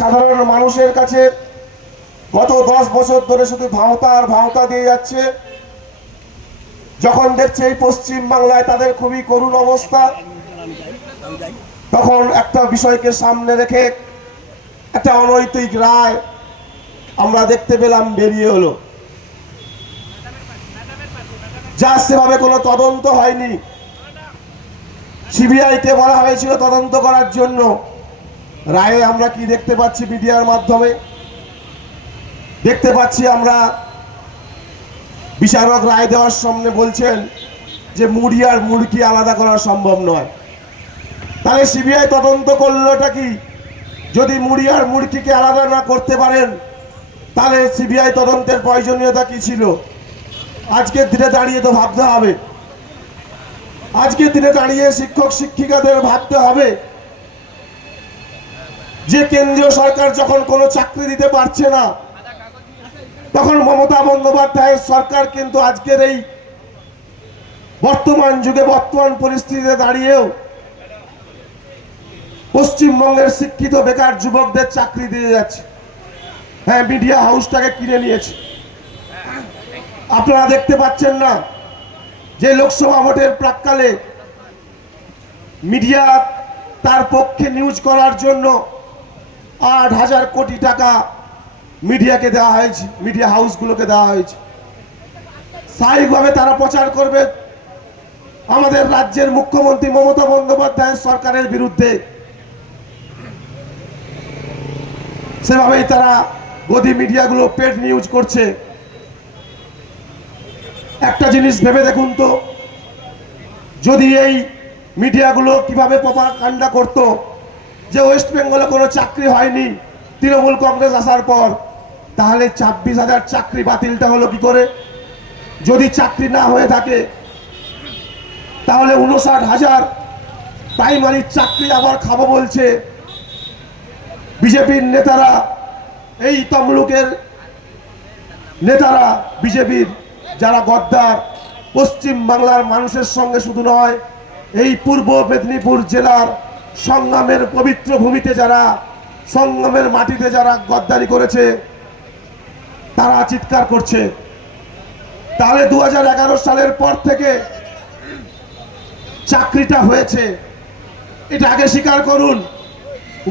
সাধারণ মানুষের কাছে গত 10 বছর ধরে শুধু ভাওতা আর ভাওতা দিয়ে যাচ্ছে। যখন দেখছে এই পশ্চিম বাংলায় তাদের খুবই করুণ অবস্থা, তখন একটা বিষয়কে সামনে রেখে একটা অনৈতিক রায় আমরা দেখতে পেলাম বেরিয়ে হলো, যা সেভাবে কোনো তদন্ত হয়নি। সিবিআইকে বলা হয়েছিল তদন্ত করার জন্য। রায়ে আমরা কি দেখতে পাচ্ছি? মিডিয়ার মাধ্যমে দেখতে পাচ্ছি আমরা বিচারক রায় দেওয়ার সামনে বলছেন যে মুড়ি আর মুরগি আলাদা করা সম্ভব নয়। তাহলে সিবিআই তদন্ত করলোটা কি? যদি মুড়ি আর মুরগিকে আলাদা না করতে পারেন, তাহলে সিবিআই তদন্তের প্রয়োজনীয়তা কি ছিল? আজকের দিনে দাঁড়িয়ে তো ভাবতে হবে। আজকের দিনে দাঁড়িয়ে শিক্ষক শিক্ষিকাদের ভাবতে হবে যে কেন্দ্রীয় সরকার যখন কোনো চাকরি দিতে পারছে না, তখন মমতা বন্দ্যোপাধ্যায়ের সরকার কিন্তু আজকের এই বর্তমান যুগে বর্তমান পরিস্থিতিতে দাঁড়িয়েও পশ্চিমবঙ্গের শিক্ষিত বেকার যুবকদের চাকরি দিয়ে যাচ্ছে। হ্যাঁ, মিডিয়া হাউসটাকে কিনে নিয়েছে। আপনারা দেখতে পাচ্ছেন না যে লোকসভা ভোটের প্রাক্কালে মিডিয়া তার পক্ষে নিউজ করার জন্য 8,000 কোটি টাকা মিডিয়াকে দেওয়া হয়েছে, মিডিয়া হাউসগুলোকে দেওয়া হয়েছে। স্বাভাবিকভাবে তারা প্রচার করবে আমাদের রাজ্যের মুখ্যমন্ত্রী মমতা বন্দ্যোপাধ্যায়ের সরকারের বিরুদ্ধে। সেভাবেই তারা গদি মিডিয়াগুলো পেড নিউজ করছে। একটা জিনিস ভেবে দেখুন তো, যদি এই মিডিয়াগুলো কিভাবে প্রপাগান্ডা করতো যে ওয়েস্ট বেঙ্গলে কোনো চাকরি হয়নি তৃণমূল কংগ্রেস আসার পর, তাহলে 26,000 চাকরি বাতিলটা হলো কি করে? যদি চাকরি না হয়ে থাকে, তাহলে 59,000 প্রাইমারি চাকরি আবার খাবো বলছে বিজেপির নেতারা। এই তমলুকের নেতারা, বিজেপির যারা গদ্দার, পশ্চিম বাংলার মানুষের সঙ্গে শুধু নয়, এই পূর্ব মেদিনীপুর জেলার সংগ্রামের পবিত্র ভূমিতে যারা, সংগ্রামের মাটিতে যারা গদ্দারি করেছে, তারা চিৎকার করছে। তাহলে 2011 সালের পর থেকে চাকরিটা হয়েছে, এটা আগে স্বীকার করুন।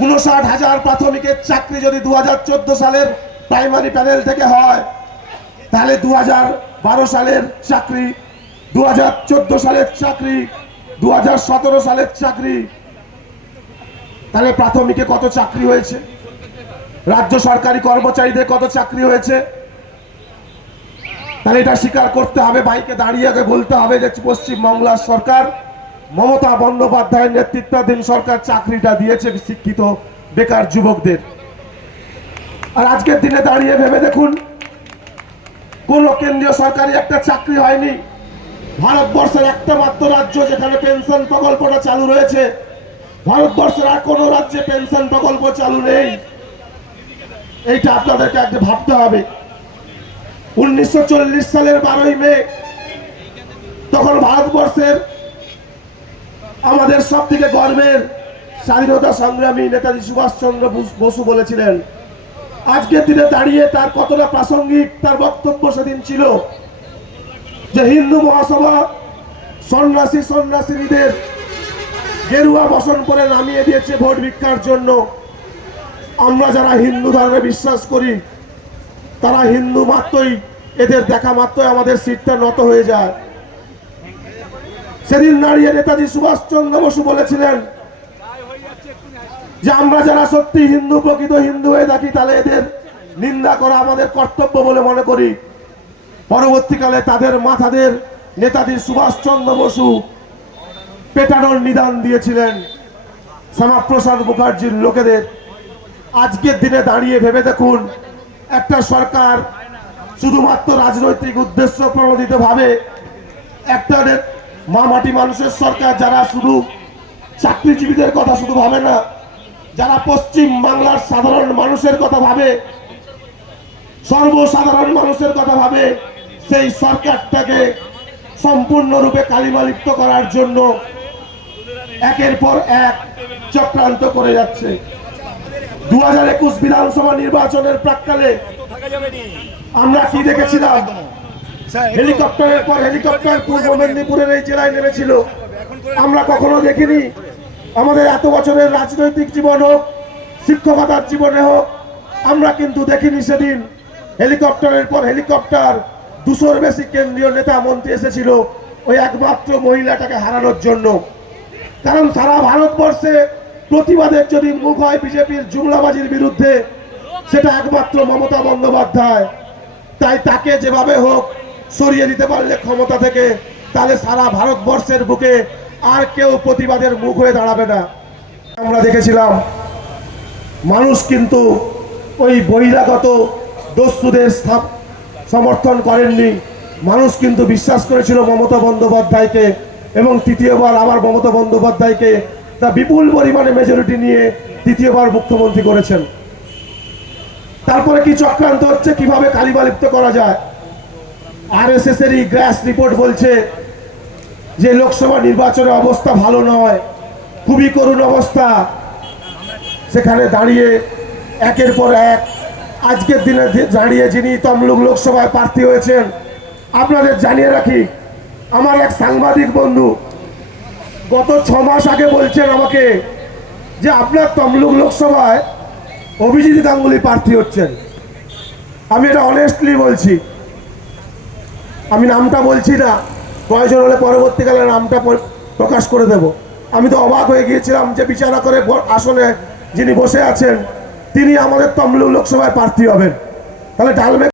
59,000 প্রাথমিকের চাকরি যদি 2014 সালের প্রাইমারি প্যানেল থেকে হয়, তাহলে 2012 সালের চাকরি, 2014 সালের চাকরি, 2017 সালের চাকরি, তাহলে প্রাথমিকে কত চাকরি হয়েছে? রাজ্য সরকারি কর্মচারীদের কত চাকরি হয়েছে? তাহলে এটা স্বীকার করতে হবে, বাইকে দাঁড়িয়ে বলতে হবে যে পশ্চিম বাংলার সরকার, মমতা বন্দ্যোপাধ্যায়ের নেতৃত্বাধীন সরকার চাকরিটা দিয়েছে শিক্ষিত বেকার যুবকদের। আর আজকের দিনে দাঁড়িয়ে ভেবে দেখুন, কোন কেন্দ্রীয় সরকারি একটা চাকরি হয়নি। ভারতবর্ষের একটা মাত্র রাজ্য যেখানে পেনশন প্রকল্পটা চালু রয়েছে, ভারতবর্ষের আর কোনো রাজ্যে পেনশন প্রকল্প চালু নেই। এইটা আপনাদেরকে আগে ভাবতে হবে। 1940 সালের 12ই মে, তখন ভারতবর্ষের আমাদের সব থেকে গর্বের স্বাধীনতা সংগ্রামী নেতাজি সুভাষচন্দ্র বসু বলেছিলেন, আজকের দিনে দাঁড়িয়ে তার কতটা প্রাসঙ্গিক তার বক্তব্য সেদিন ছিল, যে হিন্দু মহাসভা সন্ন্যাসীদের গেরুয়া বসন করে নামিয়ে দিয়েছে ভোট ভিক্ষার জন্য। আমরা যারা হিন্দু ধর্মে বিশ্বাস করি, তারা হিন্দু মাত্রই, এদের দেখা মাত্রই আমাদের সিটটা নত হয়ে যায়। সেদিন দাঁড়িয়ে নেতাজি সুভাষচন্দ্র বসু বলেছিলেন যে আমরা যারা সত্যি হিন্দু, প্রকৃত হিন্দু হয়ে থাকি, তাহলে এদের নিন্দা করা আমাদের কর্তব্য বলে মনে করি। পরবর্তীকালে তাদের মাথাদের নেতাজি সুভাষচন্দ্র বসু পেটানোর নিদান দিয়েছিলেন শ্যামাপ্রসাদ মুখার্জির লোকেদের। আজকের দিনে দাঁড়িয়ে ভেবে দেখুন, একটা সরকার শুধুমাত্র রাজনৈতিক উদ্দেশ্য প্রণোদিত ভাবে, একটা মাটি মানুষের সরকার, যারা শুধু চাকরিজীবীদের কথা শুধু ভাবে না, যারা পশ্চিম বাংলার সাধারণ মানুষের কথা ভাবে, সর্বসাধারণ মানুষের কথা ভাবে, সেই সরকারটাকে সম্পূর্ণরূপে কালিমালিপ্ত করার জন্য একের পর এক চক্রান্ত করে যাচ্ছে। 2021 বিধানসভা নির্বাচনের প্রাক্কালে আমরা কি দেখেছিলাম? হেলিকপ্টারের পর হেলিকপ্টার পূর্ব মেদিনীপুরের এই জেলায় নেমেছিল। আমরা কখনো দেখিনি, আমাদের এত বছরের রাজনৈতিক জীবন হোক, শিক্ষকতার জীবনে হোক, আমরা কিন্তু দেখিনি সেদিন হেলিকপ্টারের পর হেলিকপ্টার 200-র বেশি কেন্দ্রীয় নেতা মন্ত্রী এসেছিল ওই একমাত্র মহিলাটাকে হারানোর জন্য। কারণ সারা ভারতবর্ষে প্রতিবাদের যদি মুখ হয় বিজেপির জুমলাবাজির বিরুদ্ধে, সেটা একমাত্র মমতা বন্দ্যোপাধ্যায়। তাই তাকে যেভাবে হোক সরিয়ে দিতে পারলে ক্ষমতা থেকে, তাহলে সারা ভারতবর্ষের বুকে আর কেউ প্রতিবাদের মুখ হয়ে দাঁড়াবে না। আমরা দেখেছিলাম মানুষ কিন্তু ওই বহিরাগত দস্যুদের সমর্থন করেননি। মানুষ কিন্তু বিশ্বাস করেছিল মমতা বন্দ্যোপাধ্যায়কে, এবং তৃতীয়বার আবার মমতা বন্দ্যোপাধ্যায়কে তা বিপুল পরিমাণে মেজরিটি নিয়ে তৃতীয়বার মুখ্যমন্ত্রী করেছেন। তারপরে কি চক্রান্ত হচ্ছে, কিভাবে কালিমালিপ্ত করা যায়। আরএসএস এরই গ্রাস রিপোর্ট বলছে যে লোকসভা নির্বাচনের অবস্থা ভালো নয়, খুবই করুণ অবস্থা। সেখানে দাঁড়িয়ে একের পর এক আজকের দিনে দাঁড়িয়ে যিনি তমলুক লোকসভায় প্রার্থী হয়েছেন, আপনাদের জানিয়ে রাখি, আমার এক সাংবাদিক বন্ধু গত 6 মাস আগে বলছেন আমাকে যে আপনার তমলুক লোকসভায় অভিজিৎ গাঙ্গুলি প্রার্থী হচ্ছেন। আমি এটা অনেস্টলি বলছি, আমি নামটা বলছি না, প্রয়োজন হলে পরবর্তীকালে নামটা প্রকাশ করে দেব। আমি তো অবাক হয়ে গিয়েছিলাম যে বিচারা করে আসনে যিনি বসে আছেন তিনি আমাদের তমলুক লোকসভায় প্রার্থী হবেন। তাহলে ডালমে